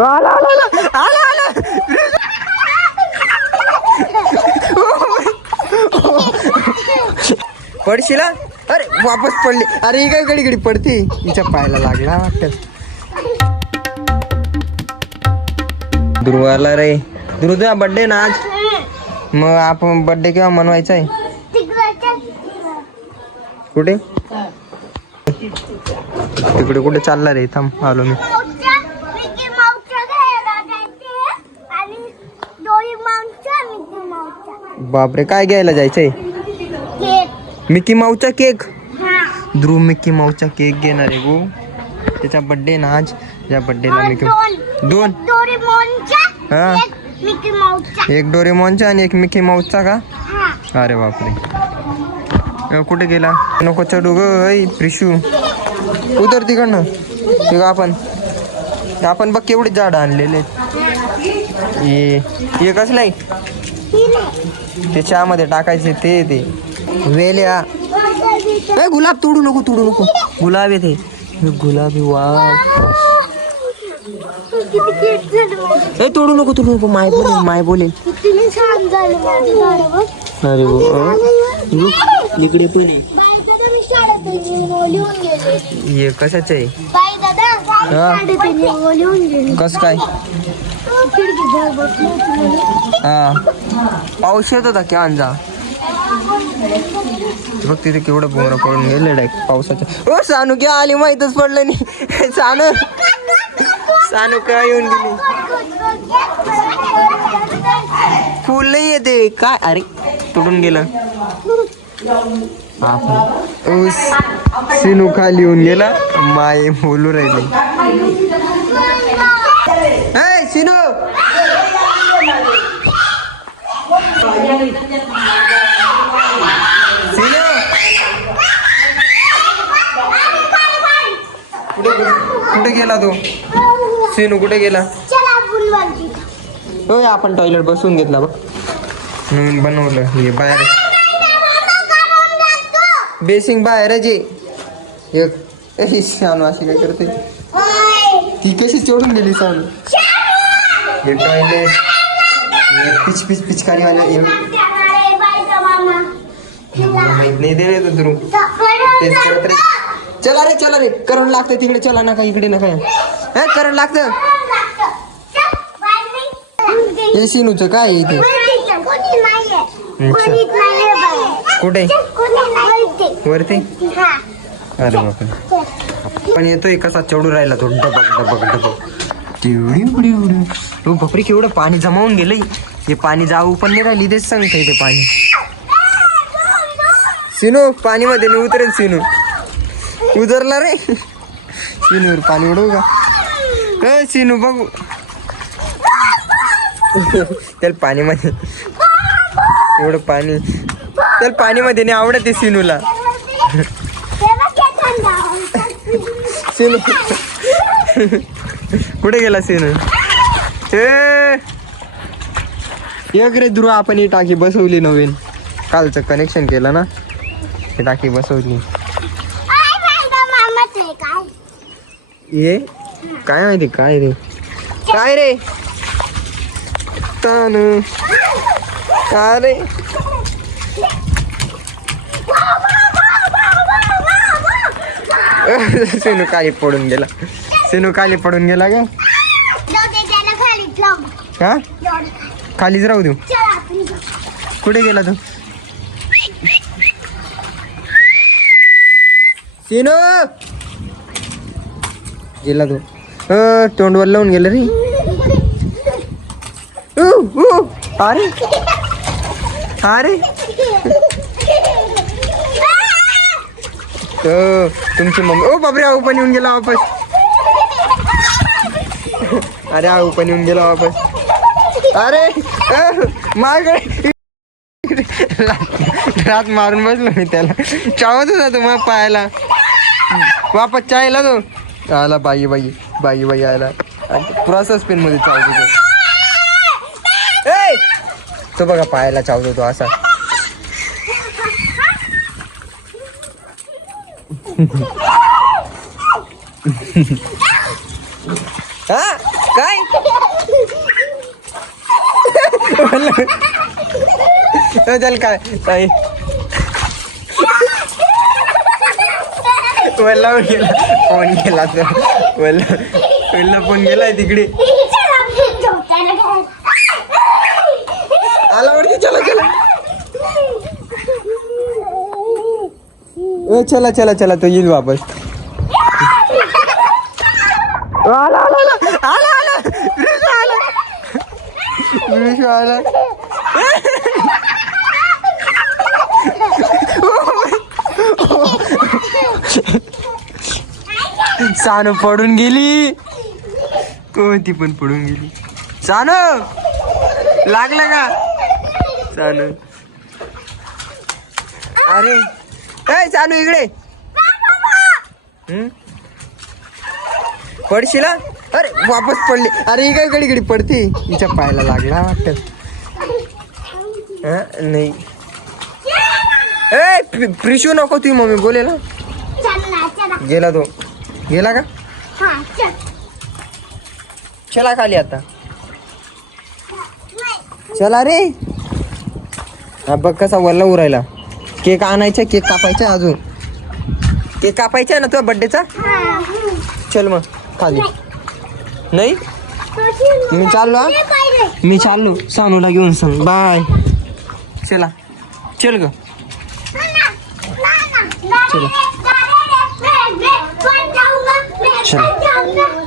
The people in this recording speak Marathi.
आला आला आला आला. पडशील. अरे वापस पडली. अरे ही काय घडी घडी पडती. हिच्या पायाला लागला वाटत. ध्रुवाला रे. ध्रुव तुझा बर्थडे ना आज. मग आपण बर्थडे केव्हा मनवायचा आहे? कुठे तिकडे कुठे चालला रे? थांब आलो मी. बापरे काय घ्यायला जायचंय? मिकी माऊचा केक. ध्रुव मिकी माऊचा केक घेणार आहे गो. त्याचा बर्थडे ना आज. त्या बर्थडेला मिकी दोन हा एक डोरेमॉनचा आणि एक मिकी माऊसचा का? अरे बापरे कुठे गेला? नको चढू ग प्रिशू. उतर तिकडनं. ते आपण बघ केवढे झाड आणलेले. हे कसलं आहे? ते चहामध्ये टाकायचे ते वेल्या. गुलाब तोडू नको गुलाब येते. गुलाबी वाव. तोडू नको माय बोले. अरे इकडे पण ये कशाच आहे? कस काय? हा पाऊस येत होता क्या अंजा? बघ तिथे केवढं बोंगरा पडून गेले डायरेक्ट पावसाच्या. ओ सानू क्या आली माहीतच पडलं नाही. सानू काय येऊन गेली. फुल नाही येते काय? अरे तुटून गेलं. सिनू खाली येऊन गेला. माय बोलू राहिली. सिनू कुठे गेला तो? सिनू कुठे गेला? होय आपण टॉयलेट बसवून घेतला बघ. नवीन बनवलं हे बाहेर. बेसिंग बाहेरच आहे. सानू अशी काय करते? ती कशी चोडून गेली सानू? हे टॉयलेट पिचकारी वाला माहित नाही दे तो ध्रुव. तेच करत रे. चला रे करंट लागतं तिकडे. चला नका इकडे नका. हे करंट लागतं. हे सिनूचं काय आहे इथे? कुठे वरती? अरे बापरे पण येतोय कसा चढू राहिला तो. डबक बापरे केवढं पाणी जमावून गेलंय. हे पाणी जाऊ पण नाही राहिली. तेच सांगतंय ते पाणी. सिनू पाणी मध्ये नाही उतरेल. सिनू उतरला रे. सिनूवर पाणी उडवू का? सिनू बघू त्याला पाणी मध्ये एवढं पाणी. त्याला पाणी मध्ये नाही आवडत आहे सिनूला. सिनू कुठे गेला सिनू? एक रे ध्रुव आपण ही टाकी बसवली नवीन. कालचं कनेक्शन केलं ना. ही टाकी बसवली. ये काय माहिती काय रे तान अरे सिनू खाली पडून गेला का? हा खालीच राहू देऊ. कुठे गेला तू? सिनू गेला तू. तोंडवर लावून गेलं रे. अरे तुमची मम्मी. ओ बापरे आऊ पण येऊन गेला वापस. अरे आऊ पण येऊन गेला वापस. अरे माझ्याकडे रात मारून बसलो मी त्याला. चावत होता तो मग पायाला. वापस चायला तो आला. बाई आला. प्रोसेस पेन मध्ये चावतो तो बघा पायाला चावतो तो असा. हा काय चल काय काय वल्ला गेला फोन गेला तर वल्ला फोन गेलाय तिकडे आला वरती चला चला चला चला चला तो येईल वापस आला आला आला आला विशू आला सानू पडून गेली कोणती पण पडून गेली सानू लागलं का सानू अरे ए सानू इकडे पडशील अरे वापस पडली अरे ही काय घडी घडी पडते हिच्या पायाला लागला वाटत नाही ए प्रिशू नको तुम्ही मम्मी बोले ना गेला तो गेला का चला खाली आता चला रे हा बघ कसा वल्ला उरायला केक आणायचा केक कापायचा अजून केक कापायचा आहे ना तुझ्या बर्थडेचा चल मग खाली नाही मी चाललो मी चाललो सानूला घेऊन सांग बाय चला चल ग चला चला